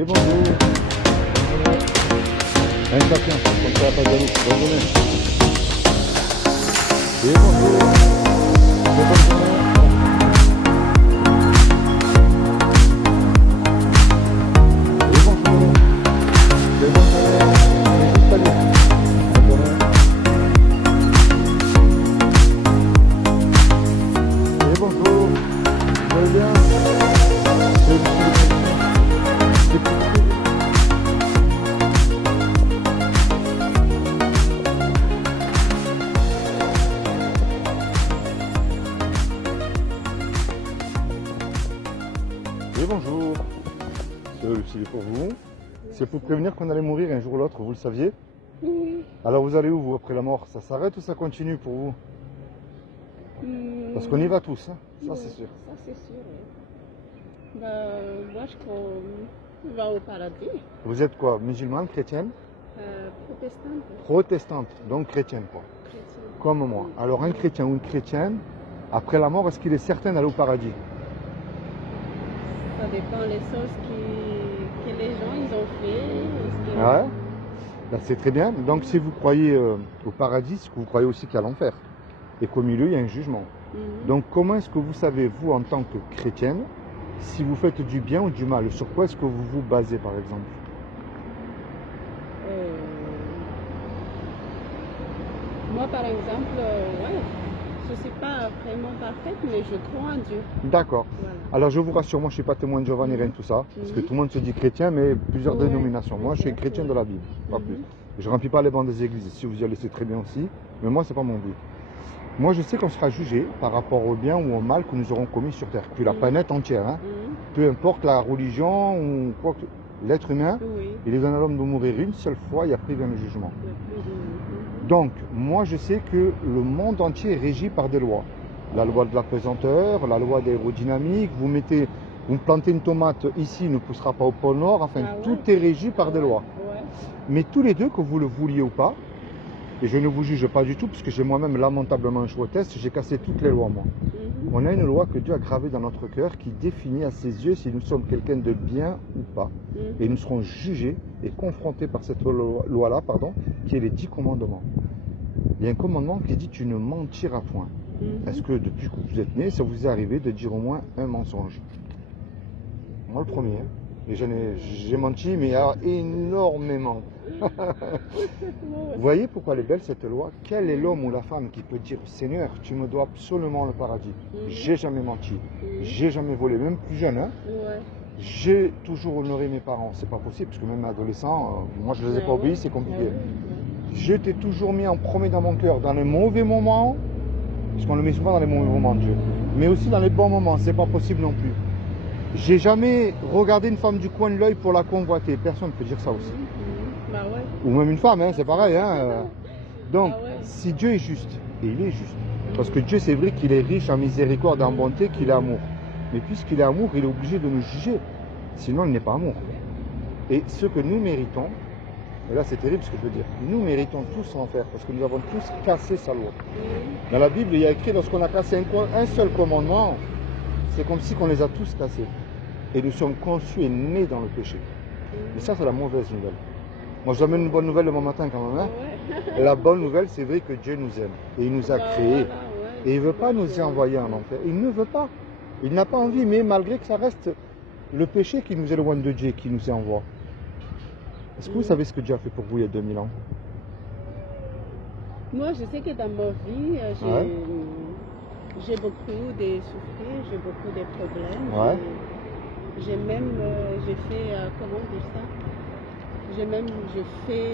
Oui, bonjour. Un chacun, comme ça, pas de jaloux. Bonne journée. Oui, bonjour. Très bonne journée. Oui, bonjour. Très bonne journée. Allez, juste aller. Bonne journée. Oui, bonjour. Vous allez bien? C'est monsieur le président. C'est pour vous. Oui, bonjour. C'est pour vous. C'est pour prévenir qu'on allait mourir un jour ou l'autre, vous le saviez? Oui. Alors vous allez où, vous, après la mort? Ça s'arrête ou ça continue pour vous? Parce qu'on y va tous, hein, ça c'est sûr. Ça c'est sûr. Oui. Moi je vais au paradis. Vous êtes quoi? Musulmane, chrétienne? Protestante. Protestante, donc chrétienne quoi. Chrétienne. Comme moi. Alors un chrétien ou une chrétienne, après la mort, est-ce qu'il est certain d'aller au paradis? Ça dépend les choses que les gens ils ont fait. Est-ce que- Ouais. Ben, c'est très bien. Donc si vous croyez au paradis, c'est que vous croyez aussi qu'il y a l'enfer. Et qu'au milieu, il y a un jugement. Donc comment est-ce que vous savez, vous, en tant que chrétienne, si vous faites du bien ou du mal? Sur quoi est-ce que vous vous basez, par exemple? Moi par exemple, ouais, je ne suis pas vraiment parfaite, mais je crois en Dieu. D'accord. Voilà. Alors je vous rassure, moi je ne suis pas témoin de Jéhovah ni rien de tout ça, parce que tout le monde se dit chrétien, mais plusieurs Ouais, dénominations. Moi je suis exact, chrétien de la Bible, pas plus. Je ne remplis pas les bancs des églises, si vous y allez c'est très bien aussi, mais moi c'est pas mon but. Moi je sais qu'on sera jugé par rapport au bien ou au mal que nous aurons commis sur terre, puis la planète entière, hein. Peu importe la religion ou quoi que l'être humain, Oui. il est donné à l'homme de mourir une seule fois et après vient le jugement. Le plus de- Donc, moi, je sais que le monde entier est régi par des lois. La loi de la pesanteur, la loi d'aérodynamique, vous plantez une tomate ici, ne poussera pas au pôle Nord, enfin, Ah ouais. tout est régi par des lois. Ouais. Mais tous les deux, que vous le vouliez ou pas, et je ne vous juge pas du tout, puisque j'ai moi-même lamentablement échoué au test, j'ai cassé toutes les lois, moi. On a une loi que Dieu a gravée dans notre cœur qui définit à ses yeux si nous sommes quelqu'un de bien ou pas. Et nous serons jugés et confrontés par cette loi-là, qui est les 10 commandements. Il y a un commandement qui dit tu ne mentiras point. Est-ce que depuis que vous êtes né, ça vous est arrivé de dire au moins un mensonge? Moi le premier. Et j'ai menti, mais énormément. Vous voyez pourquoi elle est belle cette loi? Quel est l'homme ou la femme qui peut dire Seigneur, tu me dois absolument le paradis? J'ai jamais menti, j'ai jamais volé, même plus jeune, hein? Ouais. J'ai toujours honoré mes parents. C'est pas possible, parce que même adolescent, moi je les ai pas obéis, c'est compliqué. Je t'ai toujours mis en premier dans mon cœur, dans les mauvais moments, parce qu'on le met souvent dans les mauvais moments, Dieu, mais aussi dans les bons moments, c'est pas possible non plus. J'ai jamais regardé une femme du coin de l'œil pour la convoiter, personne ne peut dire ça aussi. Bah ouais. Ou même une femme, hein, c'est pareil. Hein. Donc, Ah ouais. si Dieu est juste, et il est juste, parce que Dieu c'est vrai qu'il est riche en miséricorde et en bonté, qu'il est amour. Mais puisqu'il est amour, il est obligé de nous juger, sinon il n'est pas amour. Et ce que nous méritons, et là c'est terrible ce que je veux dire, nous méritons tous l'enfer, parce que nous avons tous cassé sa loi. Dans la Bible, il y a écrit, lorsqu'on a cassé un seul commandement, c'est comme si on les a tous cassés. Et nous sommes conçus et nés dans le péché. Mais ça, c'est la mauvaise nouvelle. Moi, je vous amène une bonne nouvelle le matin quand même. Hein. Ouais. La bonne nouvelle, c'est vrai que Dieu nous aime. Et il nous a créés. Voilà, ouais. Et il ne veut pas nous y envoyer en enfer. Il ne veut pas. Il n'a pas envie, mais malgré que ça reste le péché qui nous éloigne de Dieu, qui nous y envoie. Est-ce que vous savez ce que Dieu a fait pour vous il y a 2000 ans? Moi, je sais que dans ma vie, j'ai beaucoup de souffrir, j'ai beaucoup de problèmes. Ouais. J'ai fait, comment dire ça? J'ai fait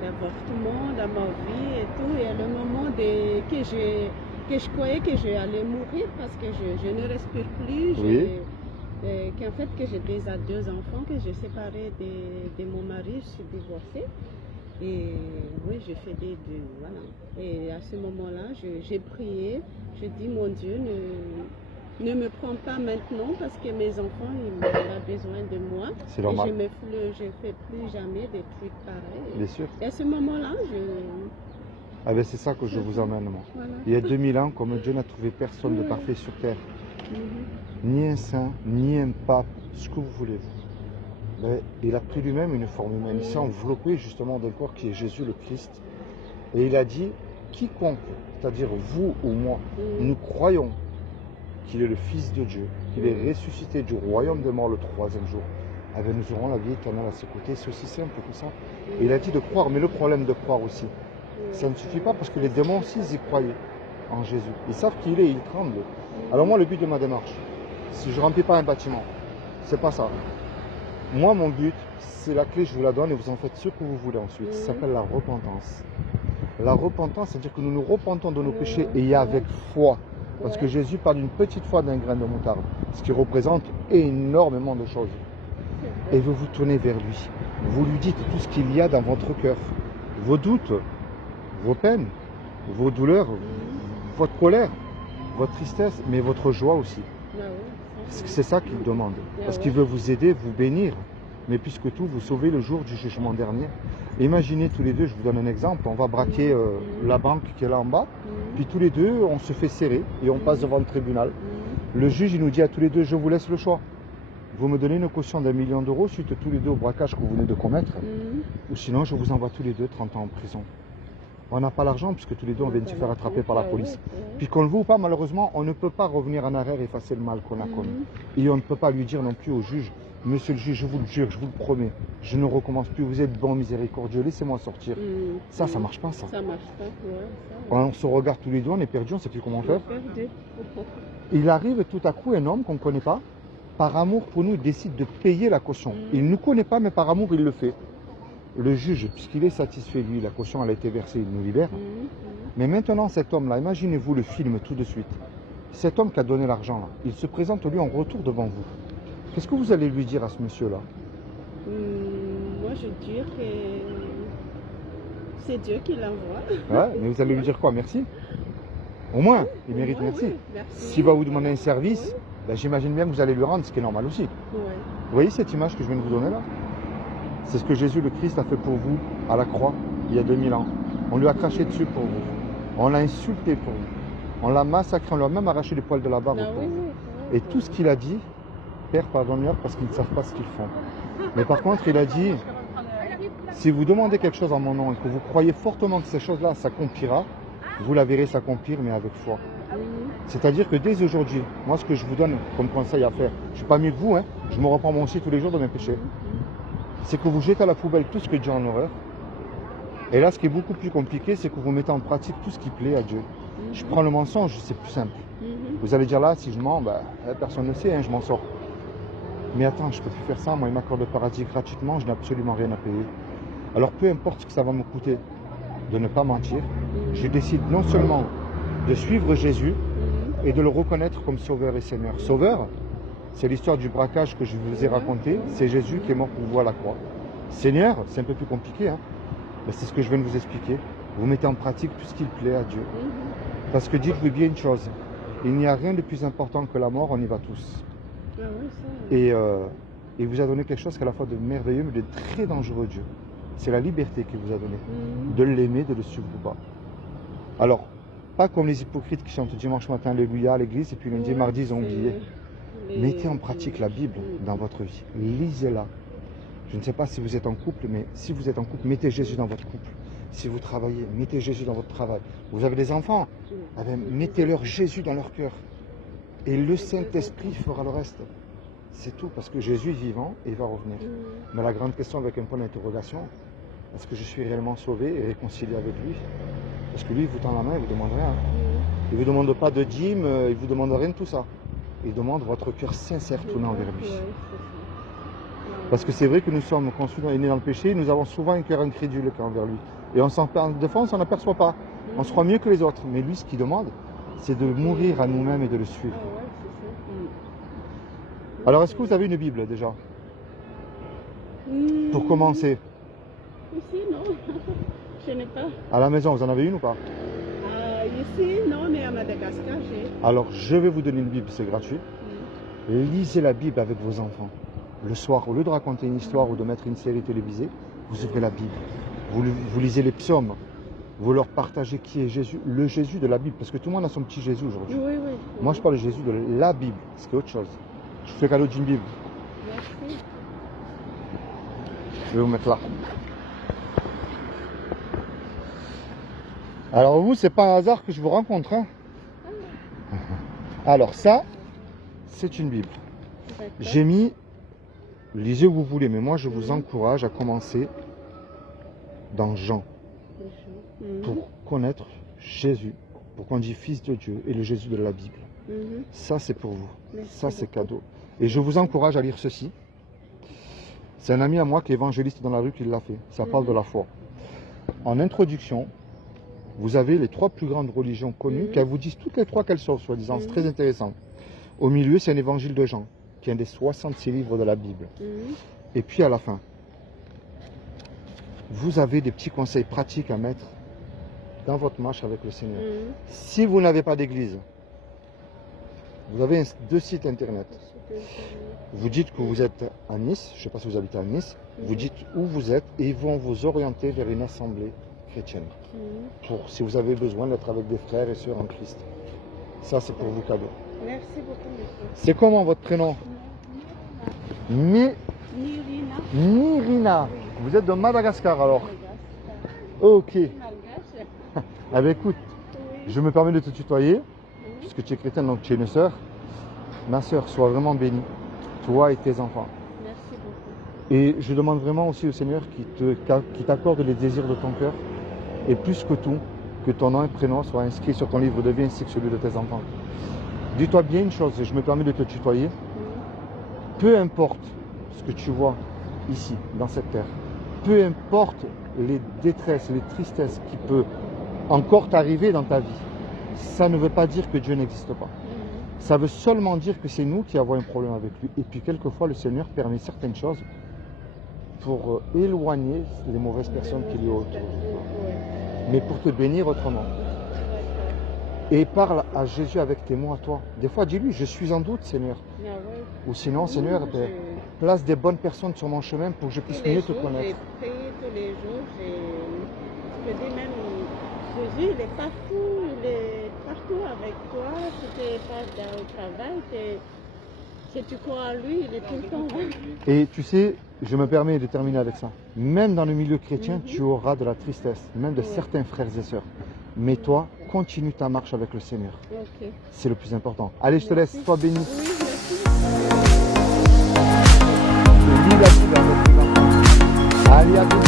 l'avortement dans ma vie et tout. Et à le moment que je croyais que j'allais mourir parce que je ne respire plus, Oui. qu'en fait que j'ai déjà 2 enfants, que j'ai séparé de mon mari, je suis divorcée. Et oui, j'ai fait voilà. Et à ce moment-là, j'ai prié, je dis mon Dieu, ne me prends pas maintenant parce que mes enfants, ils ont besoin de moi. C'est normal. Et je ne fais plus jamais des trucs pareils. Bien sûr. Et à ce moment-là, Ah ben c'est ça que je vous emmène, moi. voilà. Il y a 2000 ans, comme Dieu n'a trouvé personne de parfait sur terre. Ni un saint, ni un pape, ce que vous voulez. Mais il a pris lui-même une forme humaine. Il s'est enveloppé justement d'un corps qui est Jésus le Christ. Et il a dit, quiconque, c'est-à-dire vous ou moi, nous croyons qu'il est le Fils de Dieu, qu'il est ressuscité du royaume des morts le troisième jour, eh bien, nous aurons la vie éternelle à ses côtés. C'est aussi simple que ça. Et il a dit de croire, mais le problème de croire aussi, ça ne suffit pas parce que les démons aussi, ils y croyaient en Jésus. Ils savent qui il est, ils tremblent. Alors moi, le but de ma démarche, si je ne remplis pas un bâtiment, c'est pas ça. Moi, mon but, c'est la clé, je vous la donne et vous en faites ce que vous voulez ensuite. Ça s'appelle la repentance. La repentance, c'est-à-dire que nous nous repentons de nos péchés et avec foi. Parce que Jésus parle d'une petite foi d'un grain de moutarde, ce qui représente énormément de choses. Et vous vous tournez vers lui. Vous lui dites tout ce qu'il y a dans votre cœur. Vos doutes, vos peines, vos douleurs, votre colère, votre tristesse, mais votre joie aussi. C'est ça qu'il demande. Parce qu'il veut vous aider, vous bénir. Mais plus que tout, vous sauver le jour du jugement dernier. Imaginez tous les deux, je vous donne un exemple, on va braquer la banque qui est là en bas, puis tous les deux, on se fait serrer et on passe devant le tribunal. Le juge, il nous dit à tous les deux, je vous laisse le choix. Vous me donnez une caution d'1 million d'euros suite tous les deux au braquage que vous venez de commettre, ou sinon je vous envoie tous les deux 30 ans en prison. On n'a pas l'argent puisque tous les deux on vient de se faire attraper par la police. Puis qu'on le veut ou pas, malheureusement, on ne peut pas revenir en arrière et effacer le mal qu'on a commis. Et on ne peut pas lui dire non plus au juge, monsieur le juge, je vous le jure, je vous le promets, je ne recommence plus, vous êtes bon, miséricordieux, laissez-moi sortir. Ça marche pas ça. Ça marche pas, On se regarde tous les deux, on est perdu, on ne sait plus comment faire. Il arrive tout à coup un homme qu'on ne connaît pas, par amour pour nous, il décide de payer la caution. Il ne nous connaît pas, mais par amour, il le fait. Le juge, puisqu'il est satisfait, lui, la caution elle a été versée, il nous libère. Mais maintenant, cet homme-là, imaginez-vous le film tout de suite. Cet homme qui a donné l'argent, là, il se présente lui en retour devant vous. Qu'est-ce que vous allez lui dire à ce monsieur-là? Moi, je dirais que c'est Dieu qui l'envoie. Ouais, mais vous allez lui dire quoi? Merci? Au moins, il mérite merci. S'il va vous demander un service, ben, j'imagine bien que vous allez lui rendre, ce qui est normal aussi. Vous voyez cette image que je viens de vous donner là? C'est ce que Jésus le Christ a fait pour vous à la croix il y a 2000 ans. On lui a craché dessus pour vous. On l'a insulté pour vous. On l'a massacré, on lui a même arraché les poils de la barbe pour vous. Et tout ce qu'il a dit, Père, pardonne-leur parce qu'ils ne savent pas ce qu'ils font. Mais par contre, il a dit, si vous demandez quelque chose en mon nom et que vous croyez fortement que ces choses-là s'accomplira, vous la verrez s'accomplir, mais avec foi. C'est-à-dire que dès aujourd'hui, moi ce que je vous donne comme conseil à faire, je ne suis pas mieux que vous, hein, je me reprends moi aussi tous les jours de mes péchés, c'est que vous jetez à la poubelle tout ce que Dieu a en horreur. Et là, ce qui est beaucoup plus compliqué, c'est que vous mettez en pratique tout ce qui plaît à Dieu. Je prends le mensonge, c'est plus simple. Vous allez dire là, si je mens, ben, personne ne sait, hein, je m'en sors. Mais attends, je ne peux plus faire ça, moi il m'accorde le paradis gratuitement, je n'ai absolument rien à payer. Alors peu importe ce que ça va me coûter de ne pas mentir, je décide non seulement de suivre Jésus et de le reconnaître comme Sauveur et Seigneur. Sauveur, c'est l'histoire du braquage que je vous ai raconté, c'est Jésus qui est mort pour vous à la croix. Seigneur, c'est un peu plus compliqué, hein, mais c'est ce que je viens de vous expliquer. Vous mettez en pratique tout ce qu'il plaît à Dieu. Parce que dites-vous bien une chose, il n'y a rien de plus important que la mort, on y va tous. Et il vous a donné quelque chose qui est à la fois de merveilleux mais de très dangereux, Dieu. C'est la liberté qu'il vous a donnée, de l'aimer, de le suivre ou pas. Alors, pas comme les hypocrites qui chantent dimanche matin Alléluia à l'église et puis lundi et mardi ils ont oublié. Mettez en pratique la Bible dans votre vie, lisez-la. Je ne sais pas si vous êtes en couple, mais si vous êtes en couple, mettez Jésus dans votre couple. Si vous travaillez, mettez Jésus dans votre travail. Vous avez des enfants, eh bien, mettez-leur Jésus dans leur cœur. Et le Saint-Esprit fera le reste. C'est tout, parce que Jésus est vivant et il va revenir. Mais la grande question avec un point d'interrogation, est-ce que je suis réellement sauvé et réconcilié avec lui? Parce que lui, il vous tend la main, il ne vous demande rien. Il ne vous demande pas de dîme, il ne vous demande rien de tout ça. Il demande votre cœur sincère tourné envers lui. Parce que c'est vrai que nous sommes, quand on est nés dans le péché, nous avons souvent un cœur incrédule envers lui. Et de fois, on ne s'en aperçoit pas. On se croit mieux que les autres. Mais lui, ce qu'il demande, c'est de mourir à nous-mêmes et de le suivre. Alors, est-ce que vous avez une Bible déjà? Pour commencer. Ici, non. Je n'ai pas. À la maison, vous en avez une ou pas? Ici, non, mais à Madagascar, j'ai. Alors, je vais vous donner une Bible, c'est gratuit. Lisez la Bible avec vos enfants. Le soir, au lieu de raconter une histoire ou de mettre une série télévisée, vous ouvrez la Bible. Vous lisez les psaumes. Vous leur partagez qui est Jésus, le Jésus de la Bible. Parce que tout le monde a son petit Jésus aujourd'hui. Oui. Moi, je parle de Jésus de la Bible, ce qui est autre chose. Je vous fais cadeau d'une Bible. Merci. Je vais vous mettre là. Alors vous, c'est pas un hasard que je vous rencontre. Hein. Alors ça, c'est une Bible. D'accord. J'ai mis, lisez où vous voulez, mais moi je vous encourage à commencer dans Jean pour connaître Jésus, pour qu'on dise Fils de Dieu et le Jésus de la Bible. Ça c'est pour vous, ça c'est cadeau. Et je vous encourage à lire ceci. C'est un ami à moi qui est évangéliste dans la rue qui l'a fait. Ça parle de la foi. En introduction, vous avez les 3 plus grandes religions connues, qu'elles vous disent toutes les 3 qu'elles sont, soi-disant. C'est très intéressant. Au milieu, c'est un évangile de Jean, qui est un des 66 livres de la Bible. Et puis à la fin, vous avez des petits conseils pratiques à mettre dans votre marche avec le Seigneur. Si vous n'avez pas d'église, vous avez 2 sites internet. Vous dites que vous êtes à Nice, je ne sais pas si vous habitez à Nice, vous dites où vous êtes et ils vont vous orienter vers une assemblée chrétienne. Pour si vous avez besoin d'être avec des frères et sœurs en Christ. Ça, c'est pour vous cadeau. Merci beaucoup, monsieur. C'est comment votre prénom? Nirina. Nirina. Vous êtes de Madagascar alors? Ok. Malgache. Ah ben écoute, je me permets de te tutoyer, puisque tu es chrétienne, donc tu es une sœur. Ma sœur, sois vraiment bénie, toi et tes enfants. Merci beaucoup. Et je demande vraiment aussi au Seigneur qui t'accorde les désirs de ton cœur. Et plus que tout, que ton nom et prénom soient inscrits sur ton livre de vie ainsi que celui de tes enfants. Dis-toi bien une chose, et je me permets de te tutoyer. Peu importe ce que tu vois ici, dans cette terre, peu importe les détresses, les tristesses qui peuvent encore t'arriver dans ta vie, ça ne veut pas dire que Dieu n'existe pas. Ça veut seulement dire que c'est nous qui avons un problème avec lui. Et puis quelquefois, le Seigneur permet certaines choses pour éloigner les mauvaises personnes qui lui autour. Mais pour te bénir autrement. Et parle à Jésus avec tes mots à toi. Des fois, dis-lui, je suis en doute, Seigneur. Ou sinon, Seigneur, place des bonnes personnes sur mon chemin pour que je puisse mieux te connaître. J'ai prié tous les jours. Je dis même, Jésus, il est partout. Il est partout avec toi. Si tu n'es pas dans le travail, si tu crois à lui, il est tout le temps là. Et tu sais, je me permets de terminer avec ça. Même dans le milieu chrétien, tu auras de la tristesse, même de certains frères et sœurs. Mais toi, continue ta marche avec le Seigneur. Okay. C'est le plus important. Allez, je te laisse, sois béni. Oui, merci. Allez, à tous.